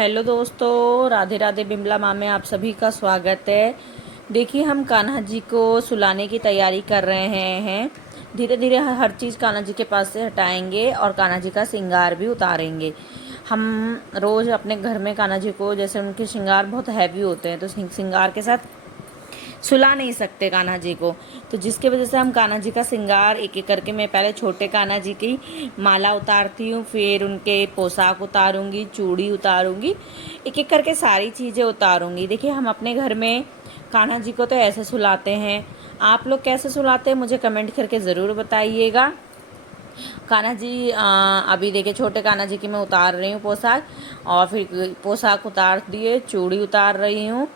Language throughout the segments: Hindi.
हेलो दोस्तों, राधे राधे। बिमला माँ में आप सभी का स्वागत है। देखिए, हम कान्हा जी को सुलाने की तैयारी कर रहे हैं। धीरे धीरे हर चीज़ कान्हा जी के पास से हटाएंगे और कान्हा जी का श्रृंगार भी उतारेंगे। हम रोज़ अपने घर में कान्हा जी को, जैसे उनके श्रृंगार बहुत हैवी होते हैं, तो श्रृंगार के साथ सुला नहीं सकते कान्हा जी को। तो जिसके वजह से हम कान्हा जी का श्रृंगार एक एक करके, मैं पहले छोटे कान्हा जी की माला उतारती हूँ, फिर उनके पोशाक उतारूंगी, चूड़ी उतारूंगी, एक एक करके सारी चीज़ें उतारूंगी। देखिए, हम अपने घर में कान्हा जी को तो ऐसे सुलाते हैं। आप लोग कैसे सुलाते हैं मुझे कमेंट करके ज़रूर बताइएगा। कान्हा जी अभी देखिए, छोटे कान्हा जी की मैं उतार रही हूँ पोशाक, और फिर पोशाक उतार दिए, चूड़ी उतार रही हूँ।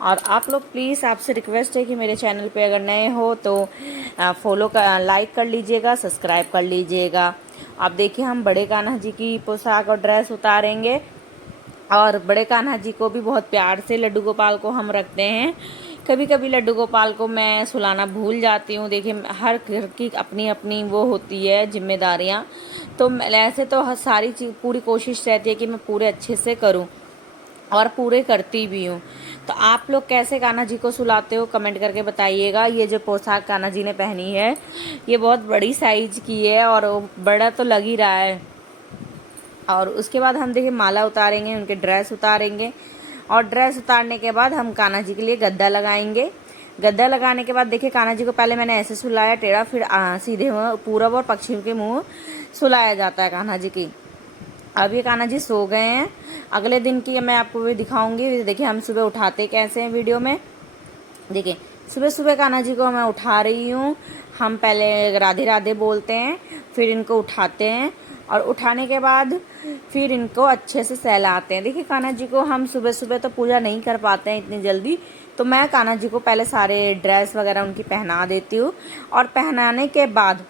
और आप लोग प्लीज़, आपसे रिक्वेस्ट है कि मेरे चैनल पे अगर नए हो तो फॉलो कर, लाइक कर लीजिएगा, सब्सक्राइब कर लीजिएगा। अब देखिए, हम बड़े कान्हा जी की पोशाक और ड्रेस उतारेंगे। और बड़े कान्हा जी को भी बहुत प्यार से लड्डू गोपाल को हम रखते हैं। कभी कभी लड्डू गोपाल को मैं सुलाना भूल जाती हूँ। देखिए, हर घर की अपनी अपनी वो होती है जिम्मेदारियाँ। तो ऐसे तो सारी चीज़ पूरी कोशिश रहती है कि मैं पूरे अच्छे से करूँ, और पूरे करती भी हूँ। तो आप लोग कैसे कान्हा जी को सुलाते हो कमेंट करके बताइएगा। ये जो पोशाक कान्हा जी ने पहनी है, ये बहुत बड़ी साइज की है और बड़ा तो लग ही रहा है। और उसके बाद हम देखिए माला उतारेंगे, उनके ड्रेस उतारेंगे, और ड्रेस उतारने के बाद हम कान्हा जी के लिए गद्दा लगाएंगे। गद्दा लगाने के बाद देखिए, कान्हा जी को पहले मैंने ऐसे सुलाया टेढ़ा, फिर सीधे पूरब और पश्चिम के मुंह सुलाया जाता है कान्हा जी की। अब ये कान्हा जी सो गए हैं। अगले दिन की मैं आपको भी दिखाऊंगी। देखिए, हम सुबह उठाते कैसे हैं वीडियो में। देखिए, सुबह सुबह कान्हा जी को मैं उठा रही हूँ। हम पहले राधे राधे बोलते हैं, फिर इनको उठाते हैं, और उठाने के बाद फिर इनको अच्छे से सहलाते हैं। देखिए, कान्हा जी को हम सुबह सुबह तो पूजा नहीं कर पाते हैं इतनी जल्दी, तो मैं कान्हा जी को पहले सारे ड्रेस वगैरह उनकी पहना देती हूँ, और पहनाने के बाद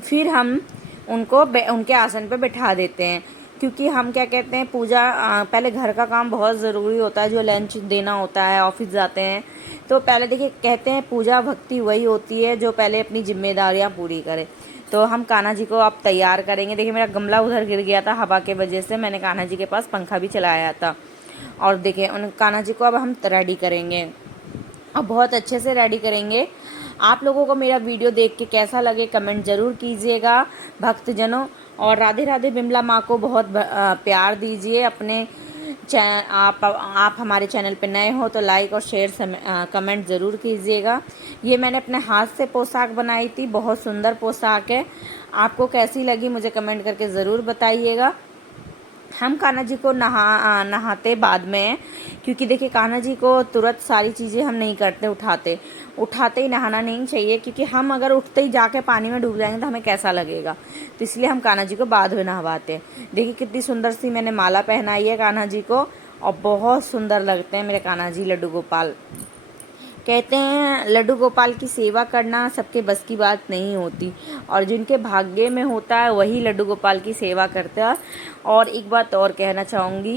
फिर हम उनको उनके आसन पे बैठा देते हैं। क्योंकि हम क्या कहते हैं, पूजा पहले घर का काम बहुत ज़रूरी होता है, जो लंच देना होता है, ऑफिस जाते हैं। तो पहले देखिए, कहते हैं पूजा भक्ति वही होती है जो पहले अपनी जिम्मेदारियां पूरी करे। तो हम कान्हा जी को अब तैयार करेंगे। देखिए, मेरा गमला उधर गिर गया था हवा के वजह से, मैंने कान्हा जी के पास पंखा भी चलाया था। और देखिए, उन कान्हा जी को अब हम रेडी करेंगे, अब बहुत अच्छे से रेडी करेंगे। आप लोगों को मेरा वीडियो देख के कैसा लगे कमेंट ज़रूर कीजिएगा भक्तजनों। और राधे राधे बिमला माँ को बहुत प्यार दीजिए। अपने आप हमारे चैनल पे नए हो तो लाइक और शेयर कमेंट ज़रूर कीजिएगा। ये मैंने अपने हाथ से पोशाक बनाई थी, बहुत सुंदर पोशाक है। आपको कैसी लगी मुझे कमेंट करके ज़रूर बताइएगा। हम कान्हा जी को नहाते बाद में, क्योंकि देखिए, कान्हा जी को तुरंत सारी चीज़ें हम नहीं करते, उठाते ही नहाना नहीं चाहिए। क्योंकि हम अगर उठते ही जाके पानी में डूब जाएंगे तो हमें कैसा लगेगा। तो इसलिए हम कान्हा जी को बाद में नहवाते हैं। देखिए, कितनी सुंदर सी मैंने माला पहनाई है कान्हा जी को, और बहुत सुंदर लगते हैं मेरे कान्हा जी लड्डू गोपाल। कहते हैं, लड्डू गोपाल की सेवा करना सबके बस की बात नहीं होती, और जिनके भाग्य में होता है वही लड्डू गोपाल की सेवा करता है। और एक बात और कहना चाहूँगी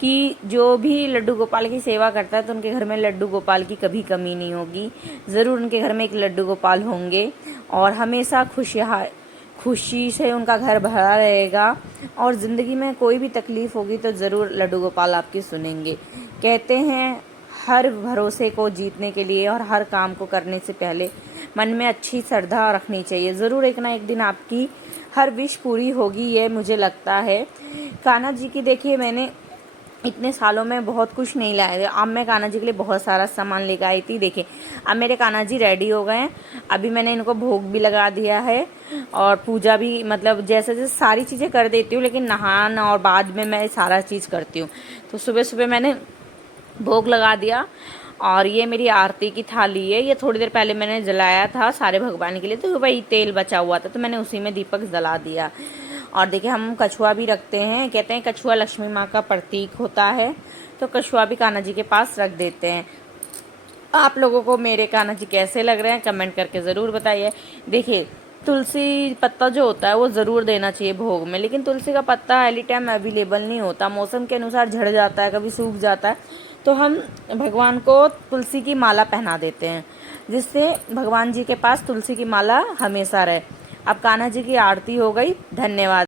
कि जो भी लड्डू गोपाल की सेवा करता है, तो उनके घर में लड्डू गोपाल की कभी कमी नहीं होगी। ज़रूर उनके घर में एक लड्डू गोपाल होंगे, और हमेशा खुशी से उनका घर भरा रहेगा। और ज़िंदगी में कोई भी तकलीफ़ होगी तो ज़रूर लड्डू गोपाल आपकी सुनेंगे। कहते हैं, हर भरोसे को जीतने के लिए और हर काम को करने से पहले मन में अच्छी श्रद्धा रखनी चाहिए। ज़रूर एक ना एक दिन आपकी हर विश पूरी होगी, ये मुझे लगता है। कान्हा जी की देखिए, मैंने इतने सालों में बहुत कुछ नहीं लाया था। अब मैं कान्हा जी के लिए बहुत सारा सामान लेकर आई थी। देखिए, अब मेरे कान्हा जी रेडी हो गए हैं। अभी मैंने इनको भोग भी लगा दिया है, और पूजा भी, मतलब जैसे जैसे सारी चीज़ें कर देती हूँ, लेकिन नहान और बाद में मैं सारा चीज़ करती हूँ। तो सुबह सुबह मैंने भोग लगा दिया। और ये मेरी आरती की थाली है, ये थोड़ी देर पहले मैंने जलाया था सारे भगवान के लिए, तो वही तेल बचा हुआ था, तो मैंने उसी में दीपक जला दिया। और देखिए, हम कछुआ भी रखते हैं। कहते हैं कछुआ लक्ष्मी माँ का प्रतीक होता है, तो कछुआ भी कान्हा जी के पास रख देते हैं। आप लोगों को मेरे कान्हा जी कैसे लग रहे हैं कमेंट करके ज़रूर बताइए। देखिए, तुलसी पत्ता जो होता है वो ज़रूर देना चाहिए भोग में, लेकिन तुलसी का पत्ता एनी टाइम अवेलेबल नहीं होता, मौसम के अनुसार झड़ जाता है, कभी सूख जाता है। तो हम भगवान को तुलसी की माला पहना देते हैं, जिससे भगवान जी के पास तुलसी की माला हमेशा रहे। अब कान्हा जी की आरती हो गई। धन्यवाद।